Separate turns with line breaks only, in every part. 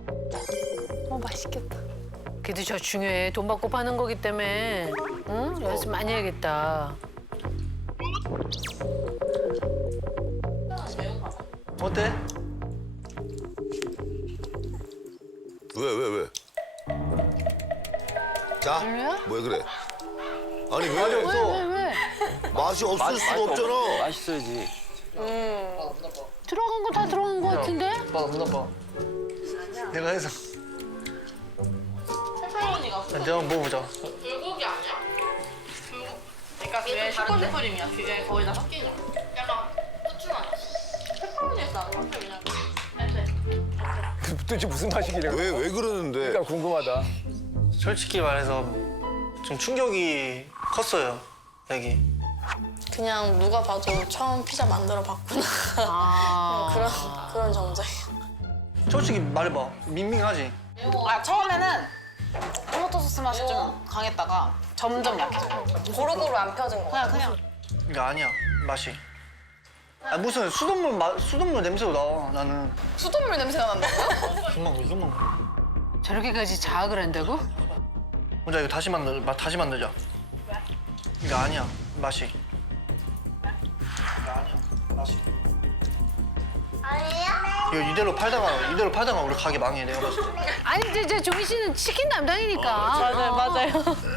맛있겠다.
그래도 저 중요해. 돈 받고 파는 거기 때문에. 응? 연습 많이 해야겠다.
어때?
왜? 자, 왜 그래? 아니
맛이
왜?
없어.
왜?
맛이 없을 수가 없잖아.
맛있어야지.
들어간 거 다 들어간 거 같은데?
맛없나 봐. 내가 해서. 내가 한번 먹어보자.
불고기 아니야. 그러니까 그게 슈퍼슈프림이야. 그게 거의 다 섞인 거야. 약간 후추 맛. 페퍼로니에서 나온 것 같아 그냥.
도대체 무슨 맛이길래?
왜 그러는데?
그러니까 궁금하다.
솔직히 말해서 좀 충격이 컸어요. 여기.
그냥 누가 봐도 처음 피자 만들어 봤구나. 그런 정도예요.
솔직히 말해봐. 밍밍하지?
처음에는 토마토 소스 맛이 좀 강했다가 점점 약해져요.
고루고루 안 펴진 거.
그냥.
이게 아니야, 맛이. 무슨 수돗물 냄새도 나, 나는.
수돗물 냄새가 난다고요?
이것만.
저렇게까지 자학을 한다고?
혼자 이거 다시 만들자. 이게 아니야, 맛이. 이거 이대로 팔다가 우리 가게 망해, 내가 봤을 때.
아니, 이제 종희 씨는 치킨 담당이니까.
맞아요.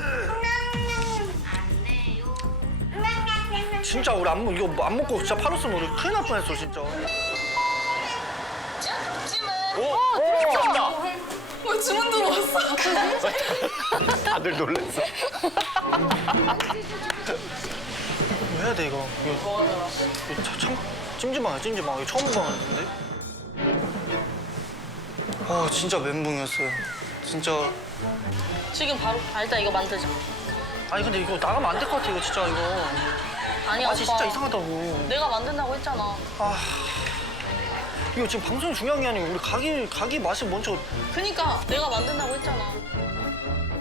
진짜 우리 이거 안 먹고 진짜 팔았으면 우리 큰일 날 뻔했어, 진짜.
왜 주문 들어왔어?
다들 놀랐어.
이거 해야 돼, 이거. 이거 참 찜질방이야. 이거 처음 봐봤는데? 진짜 멘붕이었어요. 진짜.
지금 바로 일단 이거 만들자.
아니 근데 이거 나가면 안 될 것 같아, 이거 진짜 이거.
아니야
맛이
오빠.
진짜 이상하다고.
내가 만든다고 했잖아.
이거 지금 방송이 중요한 게 아니고 우리 가게 맛이 먼저.
그니까 내가 만든다고 했잖아.